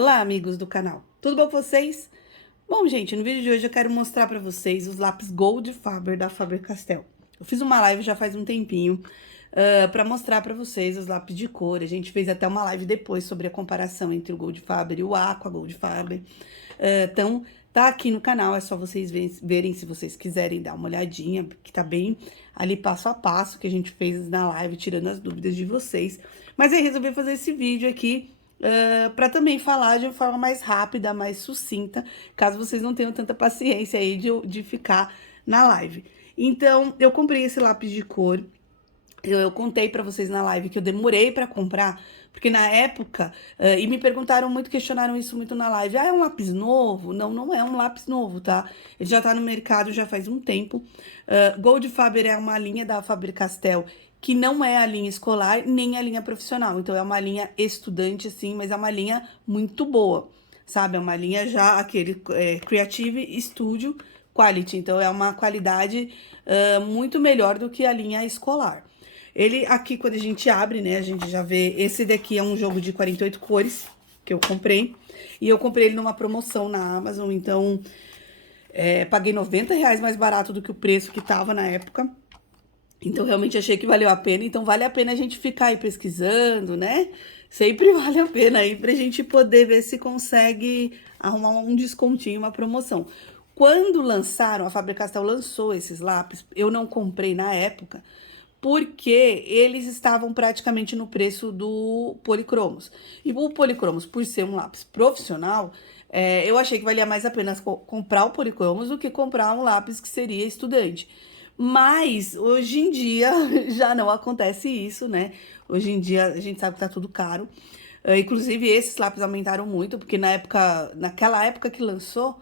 Olá, amigos do canal. Tudo bom com vocês? Bom, gente, no vídeo de hoje eu quero mostrar pra vocês os lápis Gold Faber da Faber-Castell. Eu fiz uma live já faz um tempinho pra mostrar pra vocês os lápis de cor. A gente fez até uma live depois sobre a comparação entre o Gold Faber e o Aqua Gold Faber. Então, tá aqui no canal, é só vocês verem se vocês quiserem dar uma olhadinha, porque tá bem ali passo a passo que a gente fez na live, tirando as dúvidas de vocês. Mas aí resolvi fazer esse vídeo aqui para também falar de uma forma mais rápida, mais sucinta, caso vocês não tenham tanta paciência aí de ficar na live. Então, eu comprei esse lápis de cor. Eu contei pra vocês na live que eu demorei pra comprar, porque na época, e me perguntaram muito, questionaram isso muito na live, é um lápis novo? Não, não é um lápis novo, tá? Ele já tá no mercado já faz um tempo. Gold Faber é uma linha da Faber-Castell, que não é a linha escolar, nem a linha profissional. Então, é uma linha estudante, sim, mas é uma linha muito boa, sabe? É uma linha já, aquele Creative Studio Quality. Então, é uma qualidade muito melhor do que a linha escolar. Ele aqui, quando a gente abre, né, a gente já vê... Esse daqui é um jogo de 48 cores que eu comprei. E eu comprei ele numa promoção na Amazon, então... paguei R$90 mais barato do que o preço que tava na época. Então, realmente achei que valeu a pena. Então, vale a pena a gente ficar aí pesquisando, né? Sempre vale a pena aí pra gente poder ver se consegue arrumar um descontinho, uma promoção. Quando lançaram, a Faber-Castell lançou esses lápis, eu não comprei na época, porque eles estavam praticamente no preço do Policromos. E o Policromos, por ser um lápis profissional, eu achei que valia mais a pena comprar o Policromos do que comprar um lápis que seria estudante. Mas, hoje em dia, já não acontece isso, né? Hoje em dia, a gente sabe que tá tudo caro. Inclusive, esses lápis aumentaram muito, porque naquela época que lançou,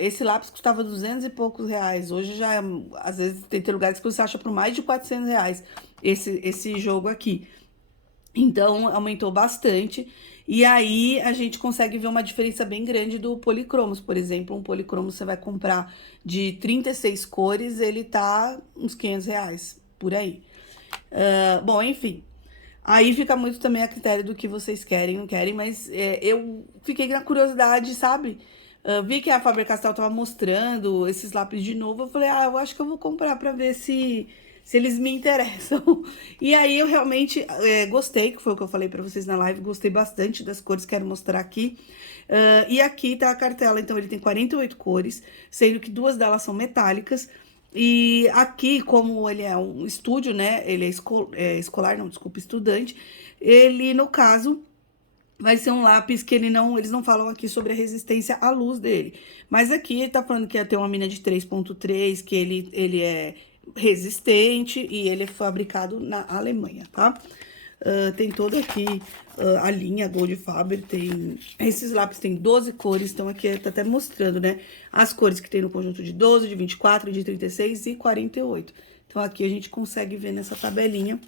esse lápis custava 200 e poucos reais. Hoje já, às vezes, tem lugares que você acha por mais de 400 reais esse jogo aqui. Então, aumentou bastante. E aí, a gente consegue ver uma diferença bem grande do Policromos. Por exemplo, um Policromos você vai comprar de 36 cores, ele tá uns 500 reais, por aí. Bom, enfim. Aí fica muito também a critério do que vocês querem, não querem, mas eu fiquei na curiosidade, sabe? Vi que a Faber-Castell tava mostrando esses lápis de novo, eu falei, eu acho que eu vou comprar pra ver se eles me interessam. E aí eu realmente gostei, que foi o que eu falei pra vocês na live, gostei bastante das cores, quero mostrar aqui. E aqui tá a cartela, então ele tem 48 cores, sendo que 2 delas são metálicas. E aqui, como ele é um estúdio, né, ele é escolar, não, desculpa, estudante, ele, no caso, vai ser um lápis que eles não falam aqui sobre a resistência à luz dele. Mas aqui ele tá falando que ia ter uma mina de 3.3, que ele é resistente e ele é fabricado na Alemanha, tá? Tem toda aqui a linha Gold Faber, esses lápis tem 12 cores, então aqui tá até mostrando, né, as cores que tem no conjunto de 12, de 24, de 36 e 48. Então aqui a gente consegue ver nessa tabelinha.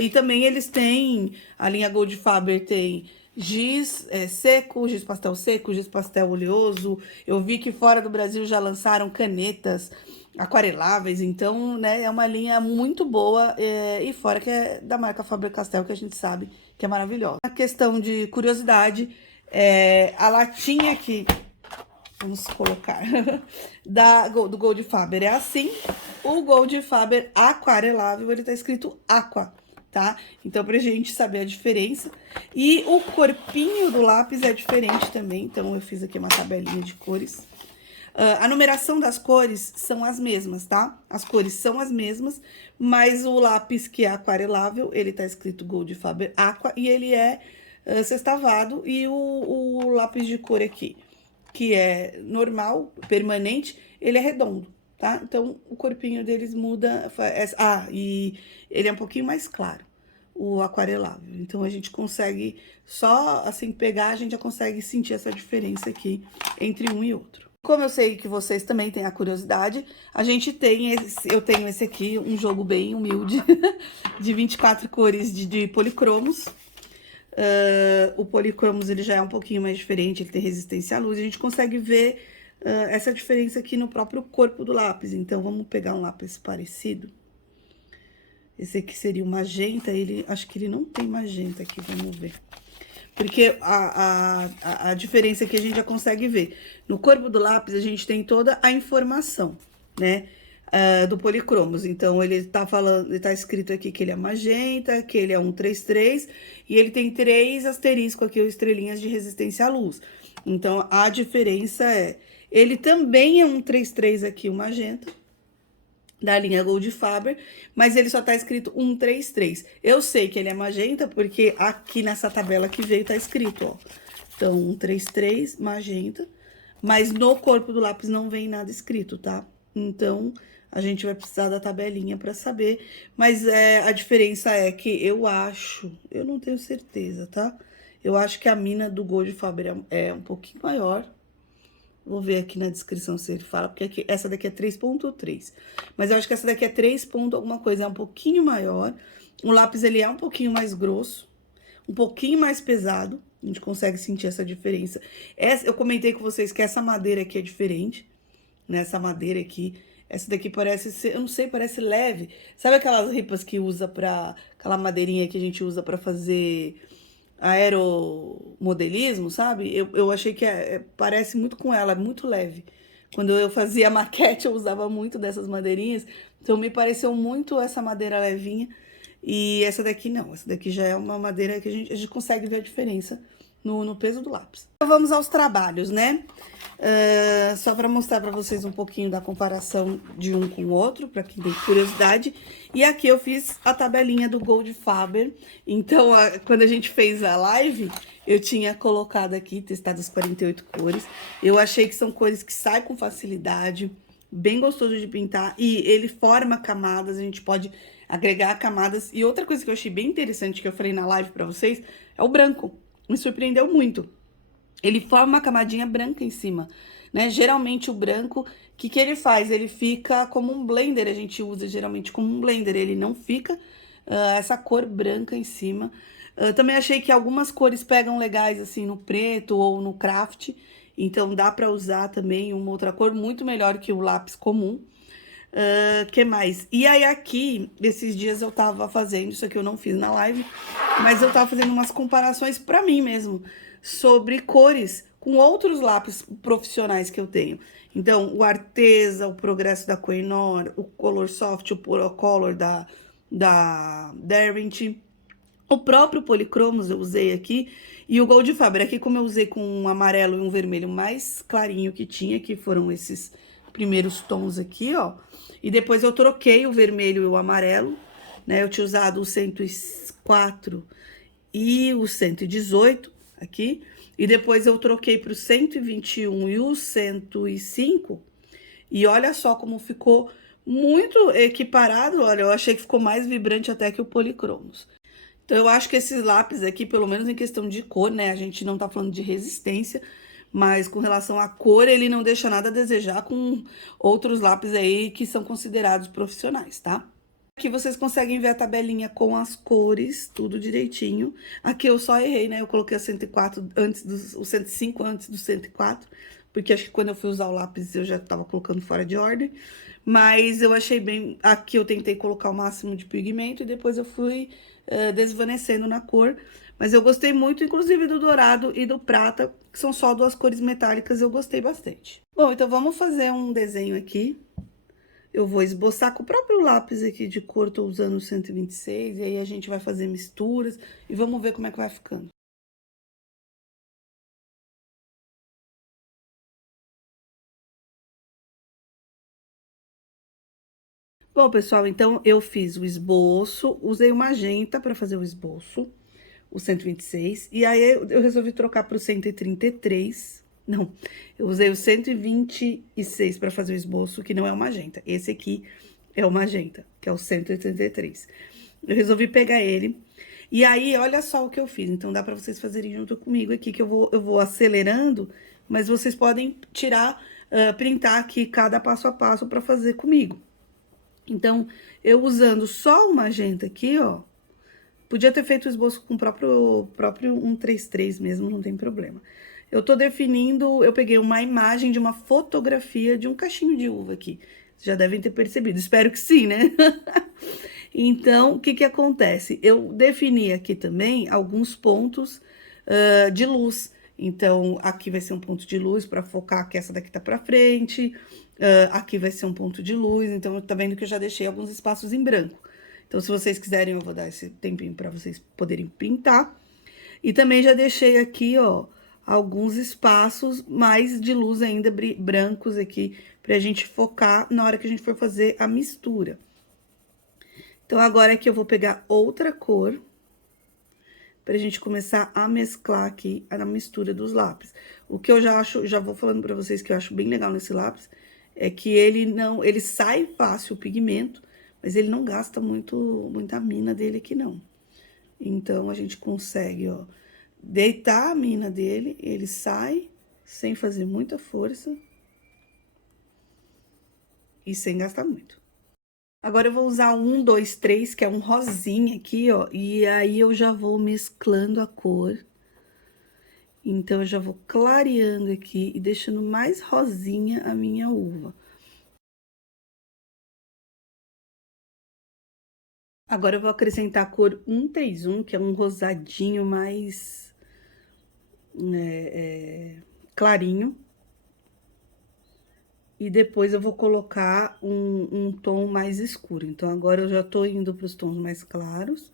E também eles têm, a linha Gold Faber tem giz seco, giz pastel seco, giz pastel oleoso. Eu vi que fora do Brasil já lançaram canetas aquareláveis, então, né, é uma linha muito boa, e fora que é da marca Faber-Castell, que a gente sabe que é maravilhosa. A questão de curiosidade, a latinha aqui, vamos colocar, do Gold Faber é assim, o Gold Faber aquarelável, ele tá escrito Aqua, tá? Então, pra gente saber a diferença. E o corpinho do lápis é diferente também, então eu fiz aqui uma tabelinha de cores. A numeração das cores são as mesmas, tá? As cores são as mesmas, mas o lápis que é aquarelável, ele tá escrito Gold Faber Aqua e ele é sextavado. E o lápis de cor aqui, que é normal, permanente, ele é redondo, tá? Então, o corpinho deles muda. E ele é um pouquinho mais claro, o aquarelável. Então, a gente consegue, só assim, pegar, a gente já consegue sentir essa diferença aqui entre um e outro. Como eu sei que vocês também têm a curiosidade, eu tenho esse aqui, um jogo bem humilde, de 24 cores de policromos. O policromos, ele já é um pouquinho mais diferente, ele tem resistência à luz, e a gente consegue ver essa diferença aqui no próprio corpo do lápis. Então, vamos pegar um lápis parecido. Esse aqui seria o magenta, acho que ele não tem magenta aqui, vamos ver. porque a diferença que a gente já consegue ver. No corpo do lápis, a gente tem toda a informação, né? Do policromos. Então, ele tá falando, ele tá escrito aqui que ele é magenta, que ele é 133, e ele tem 3 asterisco aqui, ou estrelinhas de resistência à luz. Então, a diferença é, ele também é 133 aqui, o magenta, da linha Gold Faber, mas ele só tá escrito 133. Eu sei que ele é magenta, porque aqui nessa tabela que veio tá escrito, ó. Então, 133, magenta, mas no corpo do lápis não vem nada escrito, tá? Então, a gente vai precisar da tabelinha para saber, mas a diferença é que eu acho, eu não tenho certeza, tá? Eu acho que a mina do Gold Faber é um pouquinho maior. Vou ver aqui na descrição se ele fala, porque aqui, essa daqui é 3.3. Mas eu acho que essa daqui é 3 ponto alguma coisa, é um pouquinho maior. O lápis, ele é um pouquinho mais grosso, um pouquinho mais pesado. A gente consegue sentir essa diferença. Eu comentei com vocês que essa madeira aqui é diferente, né? Essa madeira aqui, essa daqui parece ser, eu não sei, parece leve. Sabe aquelas ripas que usa pra, aquela madeirinha que a gente usa pra fazer aeromodelismo, sabe? Eu achei que parece muito com ela, é muito leve. Quando eu fazia maquete, eu usava muito dessas madeirinhas, então me pareceu muito essa madeira levinha. E essa daqui não, essa daqui já é uma madeira que a gente consegue ver a diferença no peso do lápis. Então, vamos aos trabalhos, né? Só para mostrar para vocês um pouquinho da comparação de um com o outro, para quem tem curiosidade. E aqui eu fiz a tabelinha do Gold Faber. Então, quando a gente fez a live, eu tinha colocado aqui, testado as 48 cores. Eu achei que são cores que saem com facilidade, bem gostoso de pintar. E ele forma camadas, a gente pode agregar camadas. E outra coisa que eu achei bem interessante, que eu falei na live para vocês, é o branco. Me surpreendeu muito. Ele forma uma camadinha branca em cima, né? Geralmente o branco, o que ele faz? Ele fica como um blender, a gente usa geralmente como um blender, ele não fica essa cor branca em cima. Também achei que algumas cores pegam legais assim no preto ou no craft, então dá para usar também uma outra cor muito melhor que o lápis comum. Que mais? E aí aqui, esses dias eu tava fazendo, isso aqui eu não fiz na live, mas eu tava fazendo umas comparações pra mim mesmo, sobre cores com outros lápis profissionais que eu tenho. Então, o Arteza, o Progresso da Koh-i-Noor, o Color Soft, o Puro Color da Derwent, o próprio Policromos eu usei aqui, e o Gold Faber, aqui como eu usei com um amarelo e um vermelho mais clarinho que tinha, que foram esses primeiros tons aqui, ó. E depois eu troquei o vermelho e o amarelo, né? Eu tinha usado o 104 e o 118 aqui. E depois eu troquei para o 121 e o 105. E olha só como ficou muito equiparado. Olha, eu achei que ficou mais vibrante até que o Policromos. Então, eu acho que esses lápis aqui, pelo menos em questão de cor, né? A gente não tá falando de resistência, mas com relação à cor, ele não deixa nada a desejar com outros lápis aí que são considerados profissionais, tá? Aqui vocês conseguem ver a tabelinha com as cores, tudo direitinho. Aqui eu só errei, né? Eu coloquei o 104 o 105 antes do 104, porque acho que quando eu fui usar o lápis eu já tava colocando fora de ordem. Mas eu achei bem... Aqui eu tentei colocar o máximo de pigmento e depois eu fui desvanecendo na cor. Mas eu gostei muito, inclusive, do dourado e do prata, que são só duas cores metálicas, eu gostei bastante. Bom, então vamos fazer um desenho aqui. Eu vou esboçar com o próprio lápis aqui de cor, tô usando o 126, e aí a gente vai fazer misturas e vamos ver como é que vai ficando. Bom, pessoal, então eu fiz o esboço, usei o magenta para fazer o esboço, o 126, e aí eu resolvi trocar para o 133. Não, eu usei o 126 para fazer o esboço, que não é o magenta. Esse aqui é o magenta, que é o 133. Eu resolvi pegar ele. E aí, olha só o que eu fiz. Então, dá para vocês fazerem junto comigo aqui, que eu vou acelerando, mas vocês podem tirar, printar aqui cada passo a passo para fazer comigo. Então, eu usando só o magenta aqui, ó, podia ter feito o esboço com o próprio 133 mesmo, não tem problema. Eu tô definindo, eu peguei uma imagem de uma fotografia de um cachinho de uva aqui. Vocês já devem ter percebido, espero que sim, né? Então, o que que acontece? Eu defini aqui também alguns pontos de luz. Então, aqui vai ser um ponto de luz para focar que essa daqui tá pra frente. Aqui vai ser um ponto de luz. Então, tá vendo que eu já deixei alguns espaços em branco. Então, se vocês quiserem, eu vou dar esse tempinho para vocês poderem pintar. E também já deixei aqui, ó, alguns espaços mais de luz ainda brancos aqui, pra gente focar na hora que a gente for fazer a mistura. Então, agora aqui eu vou pegar outra cor, pra gente começar a mesclar aqui a mistura dos lápis. O que eu já acho, já vou falando pra vocês que eu acho bem legal nesse lápis, é que ele sai fácil o pigmento, mas ele não gasta muita mina dele aqui, não. Então, a gente consegue, ó, deitar a mina dele, ele sai sem fazer muita força e sem gastar muito. Agora, eu vou usar um, dois, três, que é um rosinha aqui, ó, e aí eu já vou mesclando a cor. Então, eu já vou clareando aqui e deixando mais rosinha a minha uva. Agora, eu vou acrescentar a cor 131, que é um rosadinho mais clarinho. E depois eu vou colocar um tom mais escuro. Então, agora eu já tô indo para os tons mais claros.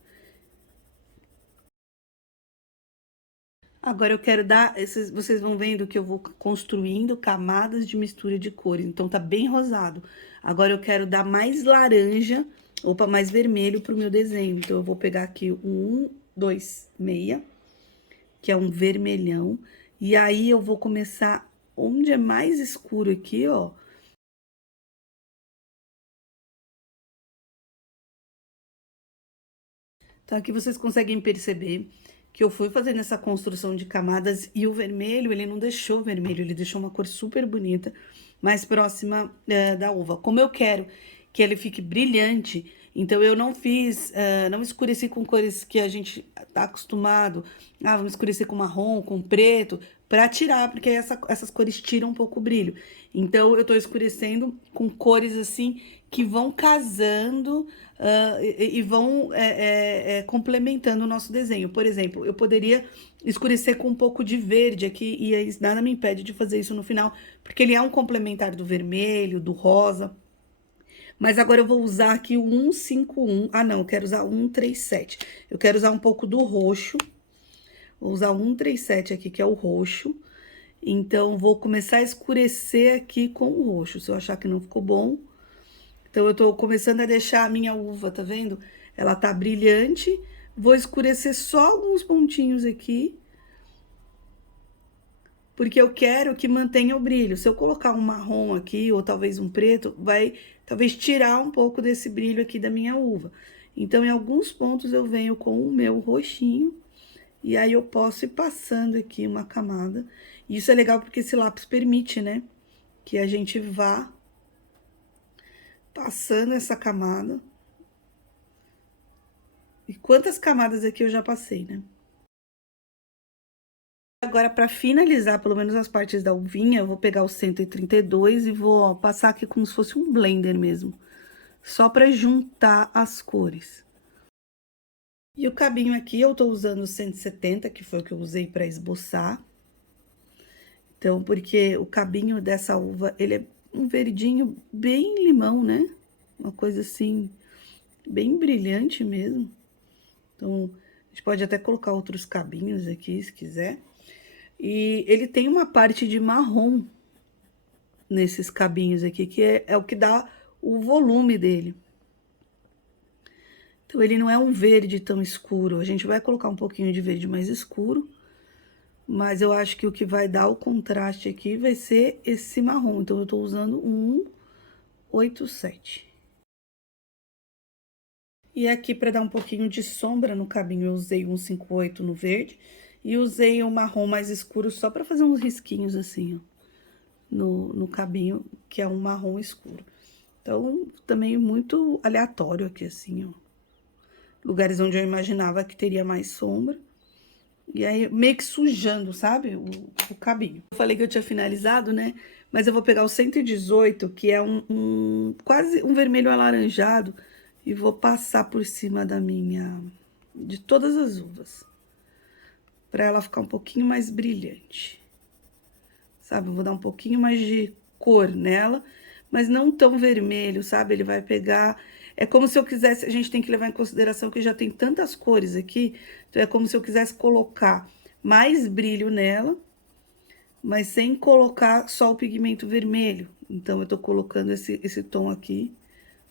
Agora eu quero dar, vocês vão vendo que eu vou construindo camadas de mistura de cores. Então, tá bem rosado. Agora eu quero dar mais laranja, opa, mais vermelho pro meu desenho. Então, eu vou pegar aqui um 1, 2, meia, que é um vermelhão. E aí, eu vou começar onde é mais escuro aqui, ó. Então, aqui vocês conseguem perceber que eu fui fazendo essa construção de camadas e o vermelho, ele não deixou vermelho, ele deixou uma cor super bonita, mais próxima da uva. Como eu quero que ele fique brilhante, então eu não fiz, não escureci com cores que a gente tá acostumado. Ah, vamos escurecer com marrom, com preto, para tirar, porque aí essas cores tiram um pouco o brilho. Então, eu tô escurecendo com cores assim que vão casando e vão complementando o nosso desenho. Por exemplo, eu poderia escurecer com um pouco de verde aqui, e aí nada me impede de fazer isso no final, porque ele é um complementar do vermelho, do rosa. Mas agora eu vou usar aqui o 151. Ah, não, eu quero usar o 137. Eu quero usar um pouco do roxo. Vou usar o 137 aqui, que é o roxo. Então, vou começar a escurecer aqui com o roxo. Se eu achar que não ficou bom, então, eu tô começando a deixar a minha uva, tá vendo? Ela tá brilhante. Vou escurecer só alguns pontinhos aqui, porque eu quero que mantenha o brilho. Se eu colocar um marrom aqui, ou talvez um preto, vai talvez tirar um pouco desse brilho aqui da minha uva. Então, em alguns pontos, eu venho com o meu roxinho, e aí eu posso ir passando aqui uma camada. E isso é legal porque esse lápis permite, né? Que a gente vá passando essa camada. E quantas camadas aqui eu já passei, né? Agora, para finalizar, pelo menos as partes da uvinha, eu vou pegar o 132 e vou ó, passar aqui como se fosse um blender mesmo. Só para juntar as cores. E o cabinho aqui, eu tô usando o 170, que foi o que eu usei para esboçar. Então, porque o cabinho dessa uva, ele é um verdinho bem limão, né? Uma coisa assim, bem brilhante mesmo. Então, a gente pode até colocar outros cabinhos aqui, se quiser. E ele tem uma parte de marrom nesses cabinhos aqui, que é o que dá o volume dele. Então, ele não é um verde tão escuro. A gente vai colocar um pouquinho de verde mais escuro, mas eu acho que o que vai dar o contraste aqui vai ser esse marrom. Então, eu tô usando um 187. E aqui, para dar um pouquinho de sombra no cabinho, eu usei um 58 no verde. E usei um marrom mais escuro só para fazer uns risquinhos assim, ó. No cabinho, que é um marrom escuro. Então, também muito aleatório aqui, assim, ó. Lugares onde eu imaginava que teria mais sombra. E aí, meio que sujando, sabe? O cabinho. Eu falei que eu tinha finalizado, né? Mas eu vou pegar o 118, que é quase um vermelho alaranjado, e vou passar por cima de todas as uvas. para ela ficar um pouquinho mais brilhante. Sabe, eu vou dar um pouquinho mais de cor nela, mas não tão vermelho, sabe? Ele vai pegar... É como se eu quisesse... A gente tem que levar em consideração que já tem tantas cores aqui, então é como se eu quisesse colocar mais brilho nela, mas sem colocar só o pigmento vermelho. Então, eu tô colocando esse tom aqui.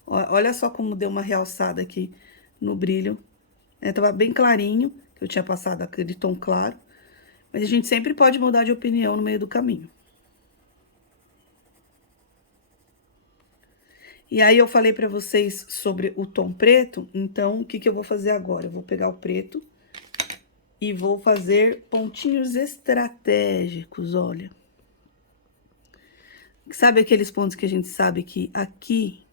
Olha só como deu uma realçada aqui no brilho. Tava bem clarinho, que eu tinha passado aquele tom claro. Mas a gente sempre pode mudar de opinião no meio do caminho. E aí, eu falei pra vocês sobre o tom preto, então, o que que eu vou fazer agora? Eu vou pegar o preto e vou fazer pontinhos estratégicos, olha. Sabe aqueles pontos que a gente sabe que aqui...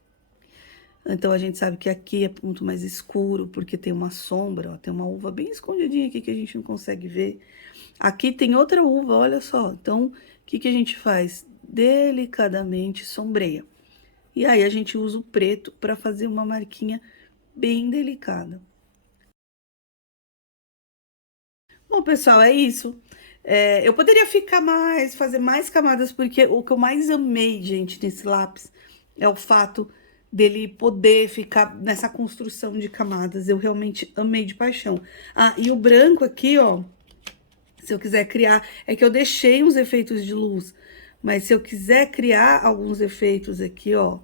Então, a gente sabe que aqui é ponto mais escuro, porque tem uma sombra, ó, tem uma uva bem escondidinha aqui que a gente não consegue ver. Aqui tem outra uva, olha só. Então, o que que a gente faz? Delicadamente sombreia. E aí, a gente usa o preto para fazer uma marquinha bem delicada. Bom, pessoal, é isso. Eu poderia ficar mais, fazer mais camadas, porque o que eu mais amei, gente, nesse lápis é o fato dele poder ficar nessa construção de camadas. Eu realmente amei de paixão. Ah, e o branco aqui, ó, se eu quiser criar, é que eu deixei uns efeitos de luz, mas se eu quiser criar alguns efeitos aqui, ó,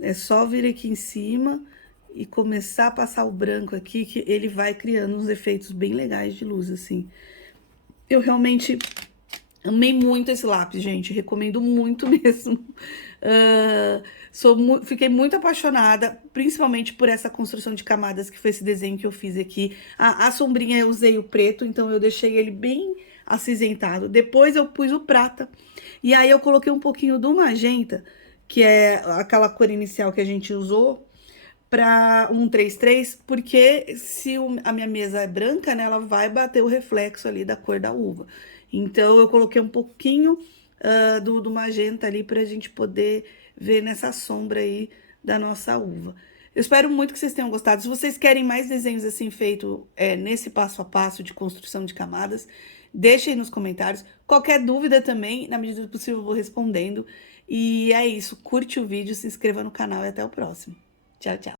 é só vir aqui em cima e começar a passar o branco aqui, que ele vai criando uns efeitos bem legais de luz, assim. Eu realmente amei muito esse lápis, gente. Recomendo muito mesmo. Fiquei muito apaixonada, principalmente por essa construção de camadas, que foi esse desenho que eu fiz aqui. A sombrinha eu usei o preto, então eu deixei ele bem acinzentado. Depois eu pus o prata. E aí eu coloquei um pouquinho do magenta, que é aquela cor inicial que a gente usou, para 133, porque se a minha mesa é branca, né, ela vai bater o reflexo ali da cor da uva. Então, eu coloquei um pouquinho do magenta ali pra gente poder ver nessa sombra aí da nossa uva. Eu espero muito que vocês tenham gostado. Se vocês querem mais desenhos assim feito nesse passo a passo de construção de camadas, deixem aí nos comentários. Qualquer dúvida também, na medida do possível, eu vou respondendo. E é isso, curte o vídeo, se inscreva no canal e até o próximo. Tchau, tchau.